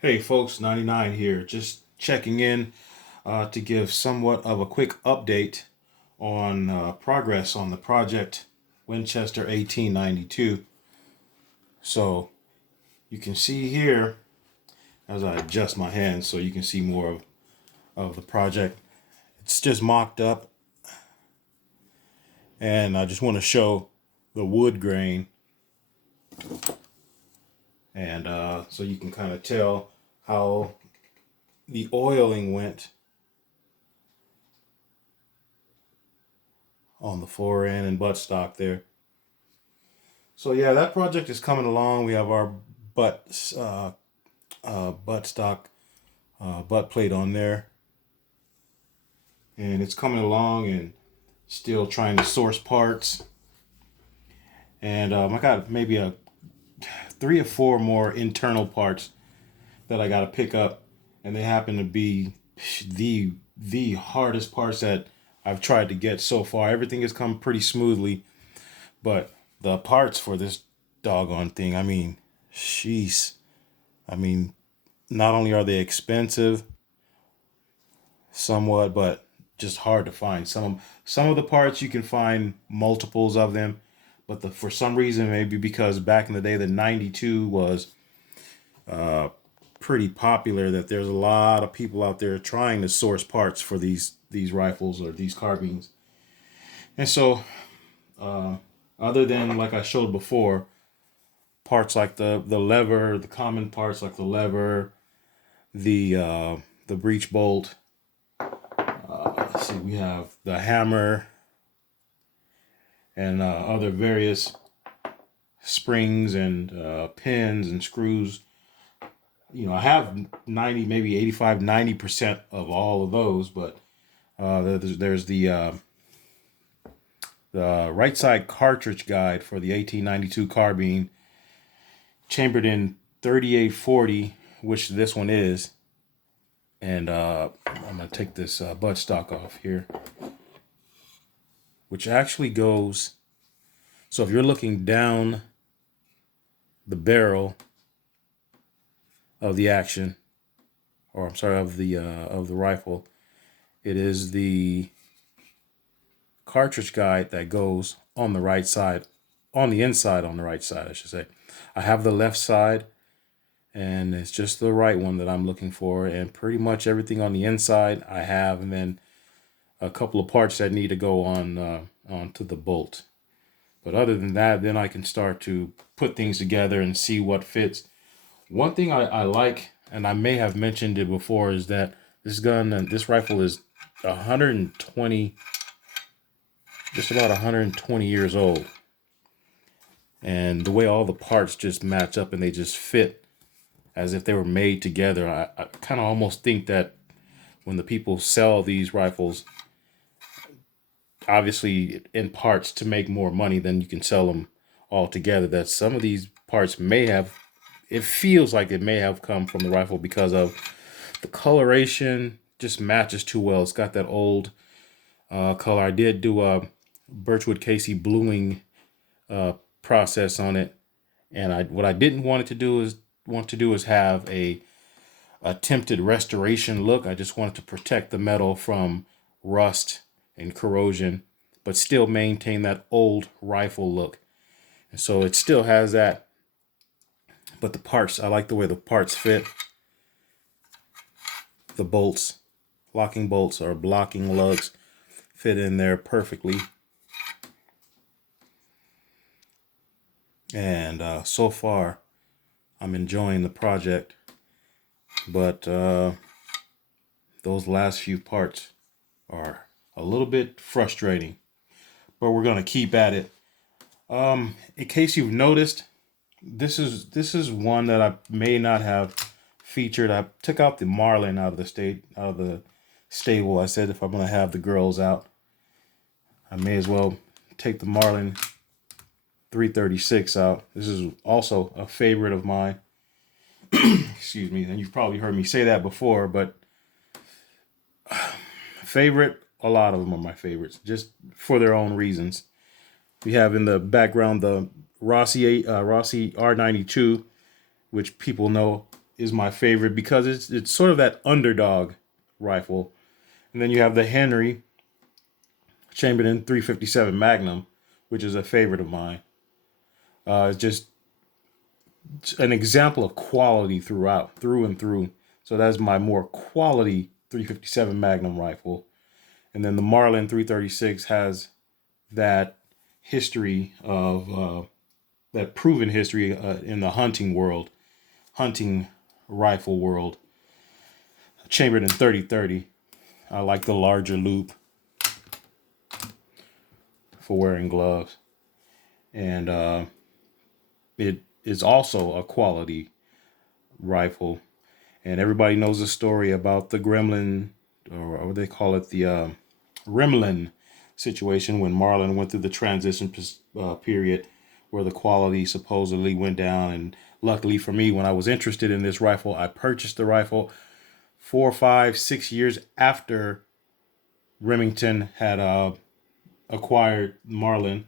Hey folks, 99 here, just checking in to give somewhat of a quick update on progress on the project Winchester 1892. So you can see here, as I adjust my hands so you can see more of the project, it's just mocked up, and I just want to show the wood grain, and so you can kind of tell how the oiling went on the fore end and buttstock there. So yeah, that project is coming along. We have our butt buttstock butt plate on there, and it's coming along and still trying to source parts. And I got maybe a 3 or 4 more internal parts that I got to pick up, and they happen to be the hardest parts that I've tried to get so far. Everything has come pretty smoothly, but the parts for this doggone thing, I mean, sheesh. I mean, not only are they expensive somewhat, but just hard to find. Some of the parts you can find multiples of them, but for some reason, maybe because back in the day the 92 was pretty popular, that there's a lot of people out there trying to source parts for these rifles or these carbines. And so other than, like I showed before, parts like the lever, the common parts like the lever, the breech bolt. Let's see, we have the hammer and other various springs and pins and screws. I have 90, maybe 85, 90% of all of those, but there's the right side cartridge guide for the 1892 carbine, chambered in 3840, which this one is. And I'm going to take this buttstock off here, which actually goes. So if you're looking down the barrel of the action, or I'm sorry, of the rifle, it is the cartridge guide that goes on the right side, on the inside, on the right side, I should say. I have the left side, and it's just the right one that I'm looking for, and pretty much everything on the inside I have, and then a couple of parts that need to go on onto the bolt. But other than that, then I can start to put things together and see what fits. One thing I like, and I may have mentioned it before, is that this rifle is 120, just about 120 years old. And the way all the parts just match up and they just fit as if they were made together, I kind of almost think that when the people sell these rifles, obviously in parts to make more money than you can sell them all together, that some of these parts may have, it feels like it may have come from the rifle because of the coloration just matches too well. It's got that old color. I did do a Birchwood Casey bluing process on it, and what I didn't want to do is have a attempted restoration look. I just wanted to protect the metal from rust and corrosion, but still maintain that old rifle look. And so it still has that, but the parts, I like the way the parts fit. The bolts, locking bolts or blocking lugs, fit in there perfectly. And so far, I'm enjoying the project, but those last few parts are a little bit frustrating, but we're going to keep at it. In case you've noticed, this is one that I may not have featured. I took out the Marlin out of the stable. I said if I'm going to have the girls out, I may as well take the Marlin 336 out. This is also a favorite of mine. Excuse me, and you've probably heard me say that before, but favorite, a lot of them are my favorites, just for their own reasons. We have in the background the Rossi R92, which people know is my favorite because it's sort of that underdog rifle. And then you have the Henry Chamberlain 357 Magnum, which is a favorite of mine. It's just an example of quality through and through. So that's my more quality 357 Magnum rifle. And then the Marlin 336 has that history of that proven history in the hunting rifle world. Chambered in 30-30. I like the larger loop for wearing gloves. And it is also a quality rifle. And everybody knows the story about the Gremlin, or what they call it, the Remlin situation when Marlin went through the transition period where the quality supposedly went down. And luckily for me, when I was interested in this rifle, I purchased the rifle 4, 5, 6 years after Remington had acquired Marlin.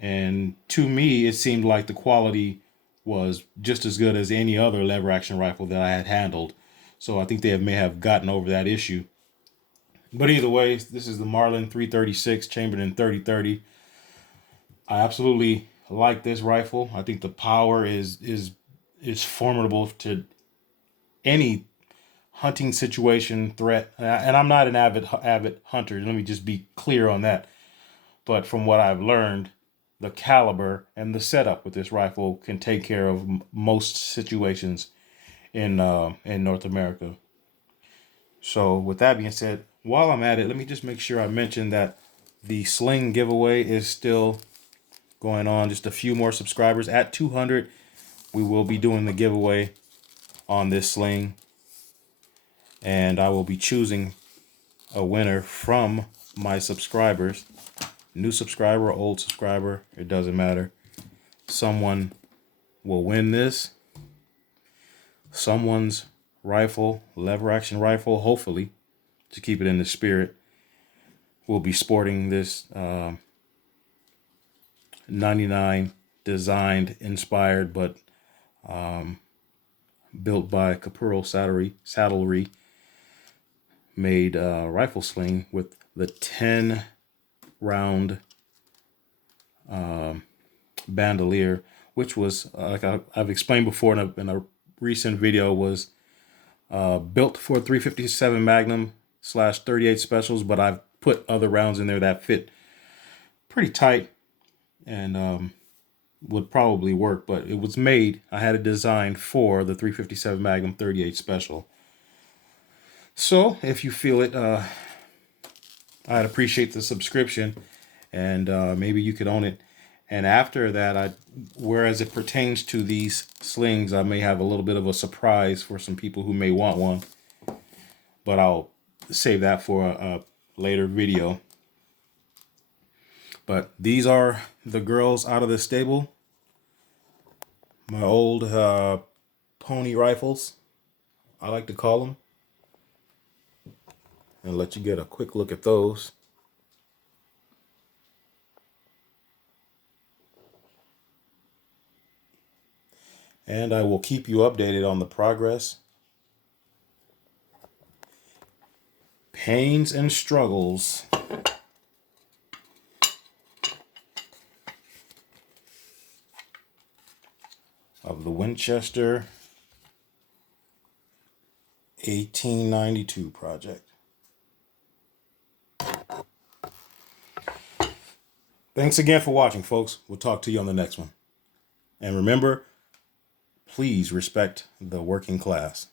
And to me, it seemed like the quality was just as good as any other lever action rifle that I had handled. So I think they may have gotten over that issue. But either way, this is the Marlin 336 chambered in 30-30. I absolutely like this rifle. I think the power is formidable to any hunting situation threat. And I'm not an avid hunter. Let me just be clear on that. But from what I've learned, the caliber and the setup with this rifle can take care of most situations in North America. So with that being said, while I'm at it, let me just make sure I mention that the sling giveaway is still going on. Just a few more subscribers. At 200, we will be doing the giveaway on this sling. And I will be choosing a winner from my subscribers. New subscriber, old subscriber, it doesn't matter. Someone will win this. Someone's rifle, lever action rifle, hopefully, to keep it in the spirit, will be sporting this 99 designed, inspired, but built by Capurro Saddlery made rifle sling with the 10 round bandolier, which was like I've explained before in a recent video, was built for 357 Magnum /38 specials, but I've put other rounds in there that fit pretty tight and would probably work. But it was made, I had it designed for the 357 Magnum 38 special. So if you feel it, I'd appreciate the subscription, and maybe you could own it. And after that, whereas it pertains to these slings, I may have a little bit of a surprise for some people who may want one, but I'll save that for a later video. But these are the girls out of the stable. My old pony rifles, I like to call them. And let you get a quick look at those. And I will keep you updated on the progress, pains, and struggles of the Winchester 1892 project. Thanks again for watching, folks. We'll talk to you on the next one. And remember, please respect the working class.